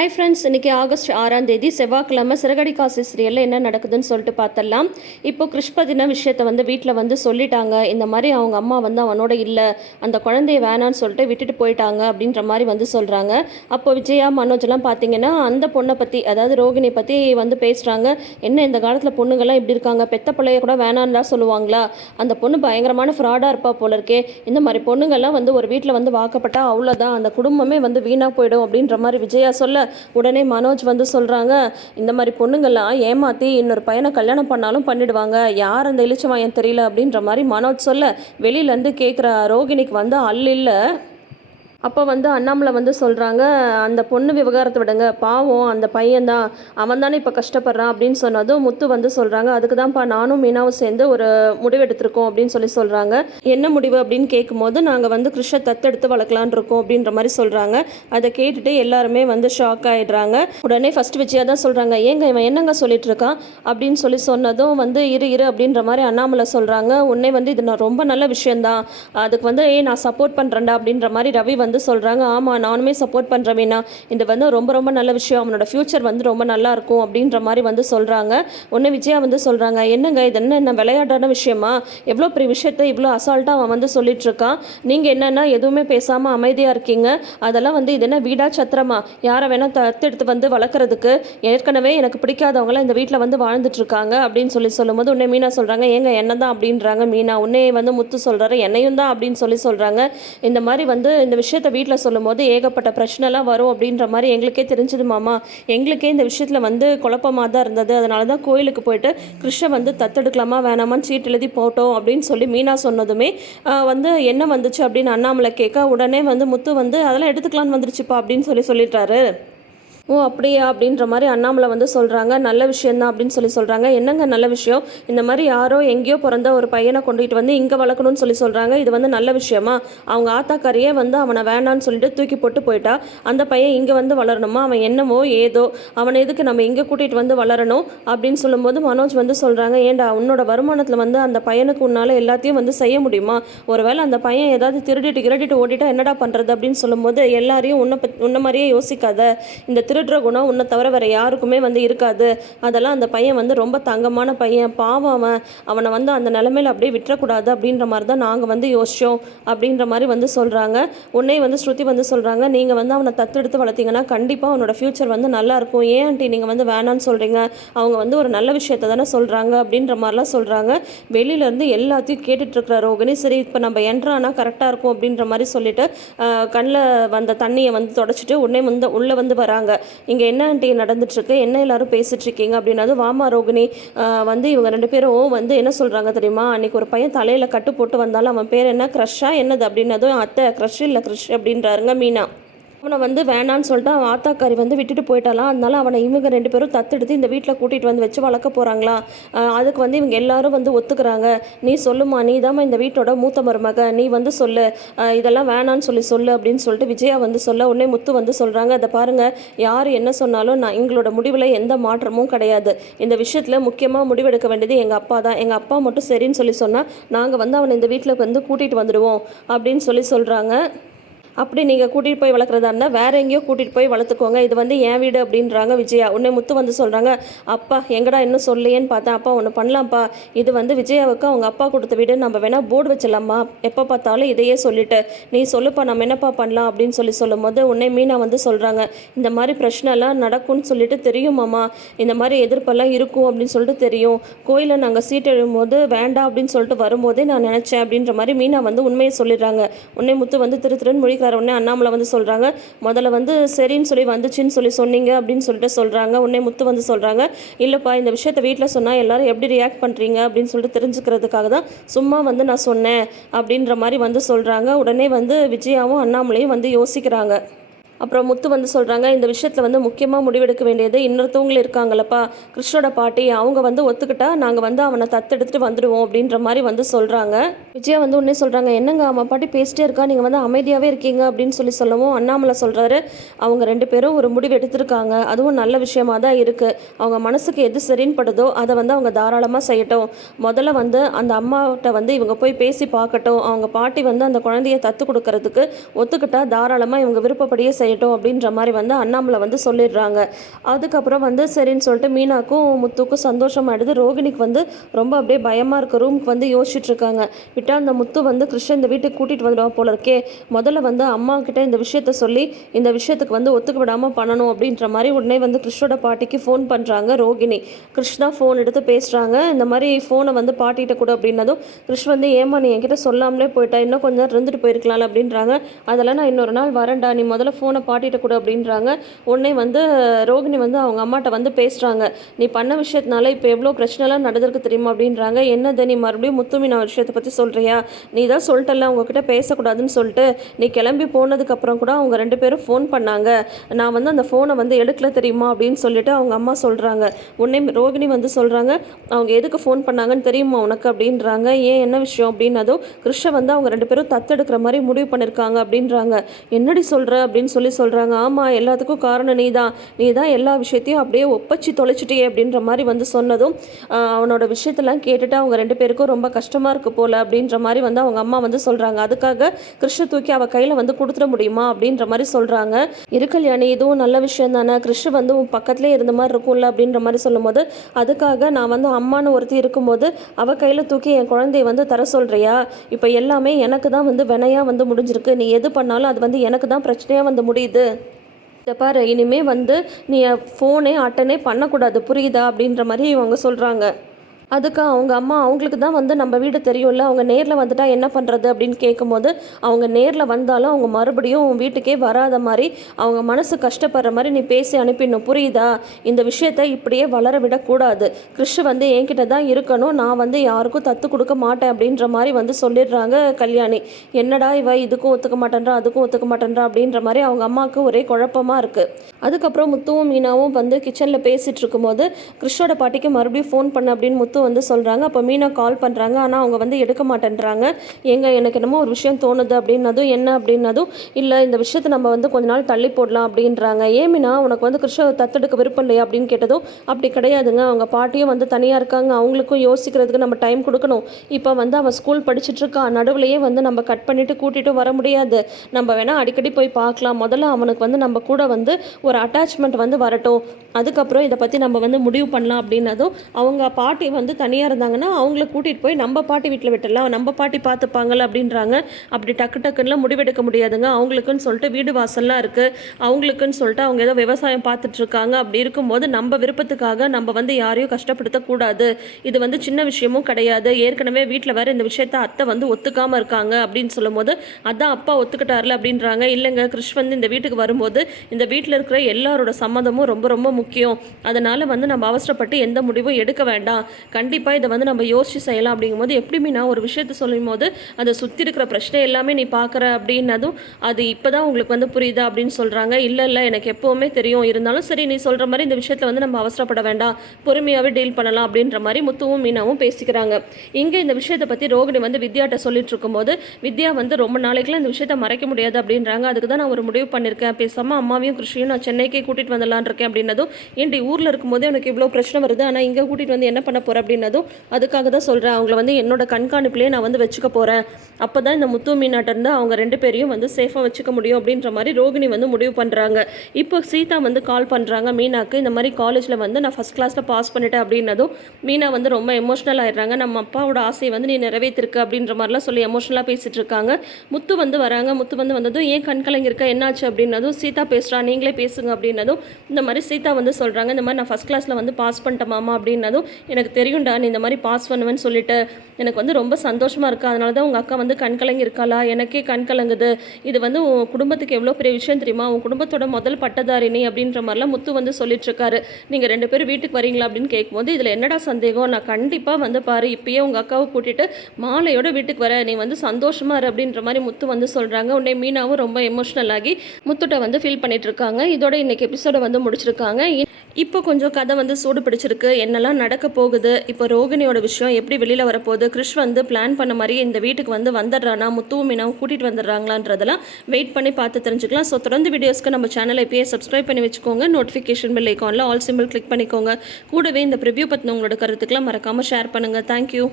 Hi friends, இன்றைக்கி August 6ஆம் தேதி செவ்வாய்க்கிழமை சிறகடி காசு சீரியலில் என்ன நடக்குதுன்னு சொல்லிட்டு பார்த்தலாம். இப்போ கிருஷ்பதின விஷயத்தை வீட்டில் சொல்லிட்டாங்க. இந்த மாதிரி அவங்க அம்மா அவனோட இல்லை, அந்த குழந்தைய வேணான்னு சொல்லிட்டு விட்டுட்டு போயிட்டாங்க அப்படின்ற மாதிரி சொல்கிறாங்க. அப்போ விஜயா மனோஜெல்லாம் பார்த்தீங்கன்னா அந்த பொண்ணை பற்றி, அதாவது ரோகிணி பற்றி பேசுகிறாங்க. என்ன இந்த காலத்தில் பொண்ணுங்கள்லாம் இப்படி இருக்காங்க, பெத்த பிள்ளைய கூட வேணான்னு தான் சொல்லுவாங்களா, அந்த பொண்ணு பயங்கரமான ஃப்ராடாக இருப்பா போல இருக்கே, இந்த மாதிரி பொண்ணுங்கள்லாம் ஒரு வீட்டில் வாக்கப்பட்டால் அவ்வளோதான், அந்த குடும்பமே வீணாக போயிடும் அப்படின்ற மாதிரி விஜயா சொல்ல, உடனே மனோஜ் சொல்றாங்க, இந்த மாதிரி பொண்ணுங்கள்லாம் ஏமாத்தி இன்னொரு பையனை கல்யாணம் பண்ணாலும் பண்ணிடுவாங்க, யார் அந்த இளிச்சவாயன் தெரியல அப்படின்ற மாதிரி மனோஜ் சொல்ல, வெளியிலேருந்து கேட்குற ரோகிணிக்கு அல்ல. அப்போ அண்ணாமலை சொல்கிறாங்க, அந்த பொண்ணு விவகாரத்தை விடுங்க, பாவம் அந்த பையன்தான், அவன் தானே இப்போ கஷ்டப்படுறான் அப்படின்னு சொன்னதும் முத்து சொல்கிறாங்க, அதுக்கு தான்ப்பா நானும் மீனாவும் சேர்ந்து ஒரு முடிவு எடுத்திருக்கோம் அப்படின்னு சொல்கிறாங்க. என்ன முடிவு அப்படின்னு கேட்கும்போது, நாங்கள் கிருஷ்ணை தத்தெடுத்து வளர்க்கலான் இருக்கோம் அப்படின்ற மாதிரி சொல்கிறாங்க. அதை கேட்டுட்டு எல்லாருமே ஷாக் ஆகிடுறாங்க. உடனே ஃபர்ஸ்ட் விஜயா தான் சொல்கிறாங்க, ஏங்க இவன் என்னங்க சொல்லிட்டு இருக்கான் அப்படின்னு சொன்னதும் இரு அப்படின்ற மாதிரி அண்ணாமலை சொல்கிறாங்க, உன்னை இது நான் ரொம்ப நல்ல விஷயந்தான், அதுக்கு நான் சப்போர்ட் பண்ணுறேன்டா அப்படின்ற மாதிரி ரவி சொல்கிறாங்க. ஆமாம், நானுமே சப்போர்ட் பண்ணுறேன் மீனா, இது ரொம்ப ரொம்ப நல்ல விஷயம், அவனோட ஃப்யூச்சர் ரொம்ப நல்லா இருக்கும் அப்படின்ற மாதிரி சொல்கிறாங்க. ஒன்று விஜயா சொல்கிறாங்க, என்னங்க இது என்ன விளையாட்டான விஷயமா, எவ்வளோ பெரிய விஷயத்த இவ்வளோ அசால்ட்டாக அவன் சொல்லிட்டு இருக்கான், நீங்கள் என்னென்னா எதுவுமே பேசாமல் அமைதியாக இருக்கீங்க, அதெல்லாம் இது என்ன வீடா சத்திரமா, யாரை வேணால் தத்தெடுத்து வளர்க்குறதுக்கு, ஏற்கனவே எனக்கு பிடிக்காதவங்களாம் இந்த வீட்டில் வாழ்ந்துட்டு இருக்காங்க அப்படின்னு சொல்லும்போது உன்னை மீனா சொல்கிறாங்க, ஏங்க என்ன தான் அப்படின்றாங்க மீனா. உன்னே முத்து சொல்கிறாரு, என்னையும் தான் அப்படின்னு சொல்கிறாங்க. இந்த மாதிரி இந்த விஷயத்தை வீட்டில் சொல்லும் போது ஏகப்பட்ட பிரச்சனைலாம் வரும் அப்படின்ற மாதிரி எங்களுக்கே தெரிஞ்சது மாமா, எங்களுக்கே இந்த விஷயத்தில் குழப்பமாக தான் இருந்தது, அதனால தான் கோயிலுக்கு போயிட்டு கிருஷ்ண தத்தெடுக்கலாமா வேணாமான்னு சீட்டு எழுதி போட்டோம் அப்படின்னு சொல்லி மீனா சொன்னதுமே என்ன வந்துச்சு அப்படின்னு அண்ணாமலை கேட்க, உடனே முத்து அதெல்லாம் எடுத்துக்கலான்னு வந்துருச்சுப்பா அப்படின்னு சொல்லிட்டாரு. ஓ அப்படியா அப்படின்ற மாதிரி அண்ணாமலை சொல்கிறாங்க, நல்ல விஷயந்தான் அப்படின்னு சொல்கிறாங்க. என்னங்க நல்ல விஷயம், இந்த மாதிரி யாரோ எங்கேயோ பிறந்த ஒரு பையனை கொண்டுகிட்டு இங்கே வளர்க்கணும்னு சொல்கிறாங்க, இது நல்ல விஷயமா, அவங்க ஆத்தாக்காரியே அவனை வேண்டான்னு சொல்லிட்டு தூக்கி போட்டு போயிட்டா, அந்த பையன் இங்கே வளரணுமா, அவன் என்னமோ ஏதோ, அவனை எதுக்கு நம்ம இங்கே கூட்டிகிட்டு வளரணும் அப்படின்னு சொல்லும்போது மனோஜ் சொல்கிறாங்க, ஏண்டா உன்னோட வருமானத்தில் அந்த பையனுக்கு உன்னால் எல்லாத்தையும் செய்ய முடியுமா, ஒருவேளை அந்த பையன் ஏதாவது திருடிட்டு ஓடிட்டா என்னடா பண்ணுறது அப்படின்னு சொல்லும்போது, எல்லாரையும் உன்ன மாதிரியே யோசிக்காத, இந்த திருடுற குணம் உன்னை தவிர வேறு யாருக்குமே இருக்காது, அதெல்லாம் அந்த பையன் ரொம்ப தங்கமான பையன், பாவம் அவனை அந்த நிலைமையில் அப்படியே விட்டுறக்கூடாது அப்படின்ற மாதிரி தான் நாங்கள் யோசித்தோம் அப்படின்ற மாதிரி சொல்கிறாங்க. உன்னை ஸ்ருதி சொல்கிறாங்க, நீங்கள் அவனை தத்தெடுத்து வளர்த்தீங்கன்னா கண்டிப்பாக அவனோட ஃப்யூச்சர் நல்லாயிருக்கும், ஏன் ஆண்டி நீங்கள் வேணான்னு சொல்கிறீங்க, அவங்க ஒரு நல்ல விஷயத்தை தானே சொல்கிறாங்க அப்படின்ற மாதிரிலாம் சொல்கிறாங்க. வெளியிலேருந்து எல்லாத்தையும் கேட்டுட்ருக்கிற ரோகிணி, சரி இப்போ நம்ம என்ட்ரானா கரெக்டாக இருக்கும் அப்படின்ற மாதிரி சொல்லிட்டு கண்ணில் வந்த தண்ணியை தொடச்சிட்டு உடனே உள்ளே வராங்க. இங்கே என்ன ஆண்டி நடந்துட்டுருக்கு, என்ன எல்லாரும் பேசிகிட்ருக்கீங்க அப்படின்னது, வாமா ரோகிணி, இவங்க ரெண்டு பேரும் என்ன சொல்கிறாங்க தெரியுமா, அன்றைக்கி ஒரு பையன் தலையில் கட்டு போட்டு வந்தாலும் அவன் பேர் என்ன, க்ரஷ்ஷா என்னது அப்படின்னதும், அத்தை க்ரஷ் இல்லை க்ரஷ் அப்படின்றாருங்க மீனா. அவனை வேணான்னு சொல்லிட்டு அவன் ஆத்தாக்காரி விட்டுட்டு போயிட்டாலாம், அதனால அவனை இவங்க ரெண்டு பேரும் தத்தெடுத்து இந்த வீட்டில் கூட்டிகிட்டு வச்சு வளர்க்க போகிறாங்களா, அதுக்கு இவங்க எல்லாரும் ஒத்துக்கிறாங்க, நீ சொல்லுமா, நீ தாம்மா இந்த வீட்டோட மூத்த மருமக, நீ சொல்லு, இதெல்லாம் வேணான்னு சொல்லு அப்படின்னு சொல்லிட்டு விஜயா சொல்ல, உடனே முத்து சொல்கிறாங்க, அதை பாருங்கள், யார் என்ன சொன்னாலும் நான் எங்களோட முடிவில் எந்த மாற்றமும் கிடையாது, இந்த விஷயத்தில் முக்கியமாக முடிவெடுக்க வேண்டியது எங்கள் அப்பா தான், எங்கள் அப்பா மட்டும் சரின்னு சொன்னால் நாங்கள் அவனை இந்த வீட்டில் கூட்டிகிட்டு வந்துடுவோம் அப்படின்னு சொல்கிறாங்க. அப்படி நீங்கள் கூட்டிகிட்டு போய் வளர்க்குறதா இருந்தால் வேறு எங்கேயோ கூட்டிகிட்டு போய் வளர்த்துக்கோங்க, இது என் வீடு அப்படின்றாங்க விஜயா. உடனே முத்து சொல்கிறாங்க, அப்பா எங்கடா இன்னும் சொல்லையேன்னு பார்த்தேன், அப்பா ஒன்று பண்ணலாம்ப்பா, இது விஜயாவுக்கு அவங்க அப்பா கொடுத்த வீடு, நம்ம வேணால் போர்டு வச்சிடலாமா, எப்போ பார்த்தாலும் இதையே சொல்லிட்டு, நீ சொல்லுப்பா நம்ம என்னப்பா பண்ணலாம் அப்படின்னு சொல்லும்போது உடனே மீனா சொல்கிறாங்க, இந்த மாதிரி பிரச்சனைலாம் நடக்கும்னு சொல்லிட்டு தெரியுமாம்மா, இந்த மாதிரி எதிர்ப்பெல்லாம் இருக்கும் அப்படின்னு சொல்லிட்டு தெரியும், கோயிலில் நாங்கள் சீட் எழும்போது வேண்டாம் அப்படின்னு சொல்லிட்டு வரும்போதே நான் நினச்சேன் அப்படின்ற மாதிரி மீனா உண்மையை சொல்லிடுறாங்க. உடனே முத்து திருன்னு மொழி உடனே அண்ணாமலை சொல்கிறாங்க, முதல்ல சரின்னு சொல்லி வந்துச்சுன்னு சொன்னீங்க அப்படின்னு சொல்கிறாங்க. உடனே முத்து சொல்கிறாங்க, இல்லைப்பா இந்த விஷயத்தை வீட்டில் சொன்னால் எல்லாரும் எப்படி ரியாக்ட் பண்ணுறீங்க அப்படின்னு சொல்லிட்டு தெரிஞ்சுக்கிறதுக்காக தான் சும்மா நான் சொன்னேன் அப்படின்ற மாதிரி சொல்கிறாங்க. உடனே விஜயாவும் அண்ணாமலையும் யோசிக்கிறாங்க. அப்புறம் முத்து சொல்கிறாங்க, இந்த விஷயத்தில் முக்கியமாக முடிவெடுக்க வேண்டியது இன்னொருத்தவங்களும் இருக்காங்களப்பா, கிருஷ்ணோட பாட்டி, அவங்க ஒத்துக்கிட்டா நாங்கள் அவனை தத்தெடுத்துட்டு வந்துடுவோம் அப்படின்ற மாதிரி சொல்கிறாங்க. விஜயா உடனே சொல்கிறாங்க, என்னங்க அவன் பாட்டி பேசிட்டே இருக்கா, நீங்கள் அமைதியாகவே இருக்கீங்க அப்படின்னு சொல்லவும் அண்ணாமலை சொல்கிறாரு, அவங்க ரெண்டு பேரும் ஒரு முடிவு எடுத்திருக்காங்க, அதுவும் நல்ல விஷயமா தான் இருக்குது, அவங்க மனசுக்கு எது சரின்னு படுதோ அதை அவங்க தாராளமாக செய்யட்டும், முதல்ல அந்த அம்மாவிட்ட இவங்க போய் பேசி பார்க்கட்டும், அவங்க பாட்டி அந்த குழந்தைய தத்து கொடுக்கறதுக்கு ஒத்துக்கிட்டா தாராளமாக இவங்க விருப்பப்படியே செய்ய செய்யட்டும் அப்படின்ற மாதிரி வந்து அண்ணாமலை வந்து சொல்லிடுறாங்க. அதுக்கப்புறம் வந்து சரின்னு சொல்லிட்டு மீனாக்கும் முத்துக்கும் சந்தோஷமாயிடுது. ரோகிணிக்கு வந்து ரொம்ப அப்படியே பயமாக இருக்க ரூமுக்கு வந்து யோசிச்சுட்டு இருக்காங்க. விட்டா அந்த முத்து வந்து கிருஷ்ணன் இந்த வீட்டுக்கு கூட்டிகிட்டு வந்துடுவா போல இருக்கே, முதல்ல வந்து அம்மா கிட்ட இந்த விஷயத்த சொல்லி இந்த விஷயத்துக்கு வந்து ஒத்துக்க விடாமல் பண்ணணும் அப்படின்ற மாதிரி உடனே வந்து கிருஷ்ணோட பாட்டிக்கு ஃபோன் பண்ணுறாங்க ரோகிணி. கிருஷ் தான் ஃபோன் எடுத்து பேசுகிறாங்க. இந்த மாதிரி ஃபோனை வந்து பாட்டிகிட்ட கூட அப்படின்னதும் கிருஷ் வந்து ஏமா நீ என்கிட்ட சொல்லாமலே போயிட்டா, இன்னும் கொஞ்சம் நேரம் இருந்துட்டு போயிருக்கலாம் அப்படின்றாங்க. அதெல்லாம் நான் இன்னொரு நாள் வரேன்டா, நீ முதல்ல ஃபோனை பாட்டிகிட்ட கூட அப்படின்றாங்க. உடனே வந்து ரோகிணி வந்து அவங்க அம்மாட்ட வந்து பேசுகிறாங்க. நீ பண்ண விஷயத்தினால இப்போ எவ்வளோ பிரச்சனைலாம் நடந்திருக்கு தெரியுமா அப்படின்றாங்க. என்னது நீ மறுபடியும் முத்துமீனா விஷயத்தை பற்றி சொல்கிறியா? நீ தான் சொல்லிட்டல அவங்கக்கிட்ட பேசக்கூடாதுன்னு சொல்லிட்டு, நீ கிளம்பி போனதுக்கப்புறம் கூட அவங்க 2 பேரும் ஃபோன் பண்ணாங்க, நான் வந்து அந்த ஃபோனை வந்து எடுக்கல தெரியுமா அப்படின்னு சொல்லிட்டு அவங்க அம்மா சொல்கிறாங்க. உடனே ரோகிணி வந்து சொல்கிறாங்க, அவங்க எதுக்கு ஃபோன் பண்ணாங்கன்னு தெரியுமா உனக்கு அப்படின்றாங்க. ஏன் என்ன விஷயம் அப்படின்னதும் கிருஷ்ண வந்து அவங்க 2 பேரும் தத்தெடுக்கிற மாதிரி முடிவு பண்ணியிருக்காங்க அப்படின்றாங்க. என்னடி சொல்கிற அப்படின்னு சொல்கிறாங்க. ஆமாம், எல்லாத்துக்கும் காரணம் நீ தான் எல்லா விஷயத்தையும் அப்படியே ஒப்பச்சு தொலைச்சிட்டியே அப்படின்ற மாதிரி வந்து சொன்னதும் அவனோட விஷயத்தெல்லாம் கேட்டுட்டு அவங்க 2 பேருக்கும் ரொம்ப கஷ்டமாக இருக்குது போல் அப்படின்ற மாதிரி வந்து அவங்க அம்மா வந்து சொல்கிறாங்க. அதுக்காக கிருஷ்ண தூக்கி அவள் கையில் வந்து கொடுத்துட முடியுமா அப்படின்ற மாதிரி சொல்கிறாங்க. கல்யாணி இதுவும் நல்ல விஷயம் தானே, கிருஷ்ண வந்து உன் பக்கத்துலேயே இருந்த மாதிரி இருக்கும்ல அப்படின்ற மாதிரி சொல்லும்போது, அதுக்காக நான் வந்து அம்மானு ஒருத்தி இருக்கும்போது அவள் கையில் தூக்கி என் குழந்தைய வந்து தர சொல்கிறியா? இப்போ எல்லாமே எனக்கு தான் வந்து வினையாக வந்து முடிஞ்சிருக்கு, நீ எது பண்ணாலும் அது வந்து எனக்கு தான் பிரச்சனையாக வந்து முடியுது. இதை பாரு, இனிமே வந்து நீ ஃபோனே அட்டனே பண்ணக்கூடாது புரியுதா அப்படின்ற மாதிரி இவங்க சொல்கிறாங்க. அதுக்கு அவங்க அம்மா அவங்களுக்கு தான் வந்து நம்ம வீடு தெரியும்ல, அவங்க நேரில் வந்துட்டா என்ன பண்ணுறது அப்படின்னு கேட்கும்போது, அவங்க நேரில் வந்தாலும் அவங்க மறுபடியும் உன் வீட்டுக்கே வராத மாதிரி அவங்க மனசு கஷ்டப்படுற மாதிரி நீ பேசி அனுப்பிடணும் புரியுதா? இந்த விஷயத்தை இப்படியே வளர விடக்கூடாது. கிருஷ் வந்து என்கிட்ட தான் இருக்கணும், நான் வந்து யாருக்கும் தத்து கொடுக்க மாட்டேன் அப்படின்ற மாதிரி வந்து சொல்லிடுறாங்க கல்யாணி. என்னடா இவ இதுக்கும் ஒத்துக்க மாட்டேன்றா அதுக்கும் ஒத்துக்க மாட்டேன்றா அப்படின்ற மாதிரி அவங்க அம்மாவுக்கு ஒரே குழப்பமாக இருக்குது. அதுக்கப்புறம் முத்துவும் மீனாவும் வந்து கிச்சனில் பேசிகிட்டு இருக்கும்போது கிருஷ்ணோட பாட்டிக்கு மறுபடியும் ஃபோன் பண்ண அப்படின்னு முத்து வந்து சொல்கிறாங்க. அப்போ மீனா கால் பண்ணுறாங்க, ஆனால் அவங்க வந்து எடுக்க மாட்டேன்றாங்க. எனக்கு என்னமோ ஒரு விஷயம் தோணுது அப்படின்னதும், என்ன அப்படின்னதும், இல்லை இந்த விஷயத்தை நம்ம வந்து கொஞ்ச நாள் தள்ளி போடலாம் அப்படின்றாங்க. ஏன் மீனா உனக்கு வந்து கிருஷ்ண தத்தெடுக்க விருப்பம் இல்லையா அப்படின்னு கேட்டதும், அப்படி கிடையாதுங்க, அவங்க பாட்டியும் வந்து தனியாக இருக்காங்க, அவங்களுக்கும் யோசிக்கிறதுக்கு நம்ம டைம் கொடுக்கணும். இப்போ வந்து அவன் ஸ்கூல் படிச்சுட்டு இருக்கா, நடுவுலையே வந்து நம்ம கட் பண்ணிவிட்டு கூட்டிகிட்டு வர முடியாது. நம்ம வேணால் அடிக்கடி போய் பார்க்கலாம், முதல்ல அவனுக்கு வந்து நம்ம கூட வந்து ஒரு அட்டாச்மெண்ட் வந்து வரட்டும், அதுக்கப்புறம் இதை பற்றி நம்ம வந்து முடிவு பண்ணலாம் அப்படின்னதும், அவங்க பாட்டி வந்து தனியாக இருந்தாங்கன்னா அவங்கள கூட்டிகிட்டு போய் நம்ம பாட்டி வீட்டில் விட்டுடலாம், நம்ம பாட்டி பார்த்துப்பாங்கள்ல அப்படின்றாங்க. அப்படி டக்குன்னுலாம் முடிவெடுக்க முடியாதுங்க, அவங்களுக்குன்னு சொல்லிட்டு வீடு வாசல்லாம் இருக்குது, அவங்களுக்குன்னு சொல்லிட்டு அவங்க ஏதோ விவசாயம் பார்த்துட்ருக்காங்க. அப்படி இருக்கும்போது நம்ம விருப்பத்துக்காக நம்ம வந்து யாரையும் கஷ்டப்படுத்தக்கூடாது. இது வந்து சின்ன விஷயமும் கிடையாது, ஏற்கனவே வீட்டில் வேறு இந்த விஷயத்த அத்தை வந்து ஒத்துக்காமல் இருக்காங்க அப்படின்னு சொல்லும்போது, அதான் அப்பா ஒத்துக்கிட்டார்ல அப்படின்றாங்க. இல்லைங்க, கிருஷ் வந்து இந்த வீட்டுக்கு வரும்போது இந்த வீட்டில் இருக்கிற எல்லாரோட சம்மதமும் ரொம்ப ரொம்ப முக்கியம், அதனால் வந்து நம்ம அவசரப்பட்டு எந்த முடிவும் எடுக்க வேண்டாம், கண்டிப்பாக இதை வந்து நம்ம யோசிச்சு செய்யலாம் அப்படிங்கும்போது, எப்படியுமே நான் ஒரு விஷயத்த சொல்லும் போது அதை சுற்றி இருக்கிற பிரச்சனை எல்லாமே நீ பார்க்குற அப்படின்னதும், அது இப்போ தான் உங்களுக்கு வந்து புரியுதா அப்படின்னு சொல்கிறாங்க. இல்லை எனக்கு எப்போவுமே தெரியும், இருந்தாலும் சரி நீ சொல்கிற மாதிரி இந்த விஷயத்தில் வந்து நம்ம அவசரப்பட வேண்டாம், பொறுமையாகவே டீல் பண்ணலாம் அப்படின்ற மாதிரி முத்துவும் மீனாவும் பேசிக்கிறாங்க. இங்கே இந்த விஷயத்தை பற்றி ரோகிணி வந்து வித்யாட்ட சொல்லிட்டு இருக்கும்போது, வித்யா வந்து ரொம்ப நாளைக்குலாம் இந்த விஷயத்தை மறைக்க முடியாது அப்படின்றாங்க. அதுக்கு தான் நான் ஒரு முடிவு பண்ணியிருக்கேன், பேசாமல் அம்மாவையும் கிருஷ்ணையும் நான் சென்னைக்கே கூட்டிகிட்டு வந்துடலான் இருக்கேன் அப்படின்னதும், ஏன்டி ஊரில் இருக்கும்போது எனக்கு இவ்வளோ பிரச்சனை வருது, ஆனால் இங்கே கூட்டிகிட்டு வந்து என்ன பண்ண போகிற அப்படின்னதும், அதுக்காக தான் சொல்கிறேன், அவங்கள வந்து என்னோட கண்காணிப்புலேயே நான் வந்து வச்சுக்க போகிறேன், அப்போ தான் இந்த முத்து மீனாட்ட இருந்து அவங்க 2 பேரையும் வந்து சேஃபாக வச்சுக்க முடியும் அப்படின்ற மாதிரி ரோகிணி வந்து முடிவு பண்ணுறாங்க. இப்போ சீதா வந்து கால் பண்ணுறாங்க மீனாக்கு, இந்த மாதிரி காலேஜில் வந்து நான் ஃபஸ்ட் கிளாஸில் பாஸ் பண்ணிட்டேன் அப்படின்னதும் மீனா வந்து ரொம்ப எமோஷ்னல் ஆகிடுறாங்க. நம்ம அப்பாவோட ஆசையை வந்து நீ நிறைவேற்றிருக்க அப்படின்ற மாதிரிலாம் சொல்லி எமோஷ்னலாக பேசிகிட்டு இருக்காங்க. முத்து வந்து வராங்க, முத்து வந்து வந்ததும் ஏன் கண்கலங்கி இருக்க என்னாச்சு அப்படின்னதும், சீதா பேசுகிறா நீங்களே பேசுங்க அப்படின்னதும், இந்த மாதிரி சீதா வந்து சொல்கிறாங்க, இந்த மாதிரி நான் ஃபஸ்ட் கிளாஸில் வந்து பாஸ் பண்ணிட்டேன் மாமா அப்படின்னதும், எனக்கு தெரியும்டா நீ இந்த மாதிரி பாஸ் பண்ணுவேன்னு சொல்லிட்டு, எனக்கு வந்து ரொம்ப சந்தோஷமாக இருக்குது, அதனால தான் உங்கள் அக்கா வந்து கண்கலங்கி இருக்காளா, எனக்கே கண்கலங்குது, இது வந்து உன் குடும்பத்துக்கு எவ்வளோ பெரிய விஷயம் தெரியுமா, உன் குடும்பத்தோட முதல் பட்டதாரிணி அப்படின்ற மாதிரிலாம் முத்து வந்து சொல்லிட்டுருக்காரு. நீங்கள் 2 பேரும் வீட்டுக்கு வரீங்களா அப்படின்னு கேட்கும்போது, இதில் என்னடா சந்தேகம், நான் கண்டிப்பாக வந்து பாரு இப்பயே உங்கள் அக்காவை கூட்டிகிட்டு மாலையோட வீட்டுக்கு வர, நீ வந்து சந்தோஷமாக இரு அப்படின்ற மாதிரி முத்து வந்து சொல்கிறாங்க. உடனே மீனாவும் ரொம்ப எமோஷ்னல் ஆகி முத்துட்ட வந்து ஃபீல் பண்ணிட்டு இருக்காங்க. இதோட இன்னைக்கு எபிசோட வந்து முடிச்சிருக்காங்க. இப்போ கொஞ்சம் கதை வந்து சூடு பிடிச்சிருக்கு, என்னெல்லாம் நடக்க போகுது, இப்போ ரோகிணியோட விஷயம் எப்படி வெளியில் வரப்போகுது, கிருஷ் வந்து பிளான் பண்ண மாதிரி இந்த வீட்டுக்கு வந்து வந்துடுறானா, முத்துவும் மீனாவும் கூட்டிகிட்டு வந்துடுறாங்களான்றதெல்லாம் வெயிட் பண்ணி பார்த்து தெரிஞ்சுக்கலாம். ஸோ தொடர்ந்து வீடியோஸ்க்கு நம்ம சேனலை இப்போயே சப்ஸ்கிரைப் பண்ணி வச்சுக்கோங்க, நோட்டிஃபிகேஷன் பெல் ஐக்கானில் ஆல் சிம்பிள் கிளிக் பண்ணிக்கோங்க. கூடவே இந்த ப்ரிவ்யூ பற்றின உங்களோட கருத்துக்கெல்லாம் மறக்காமல் ஷேர் பண்ணுங்கள். தேங்க்யூ.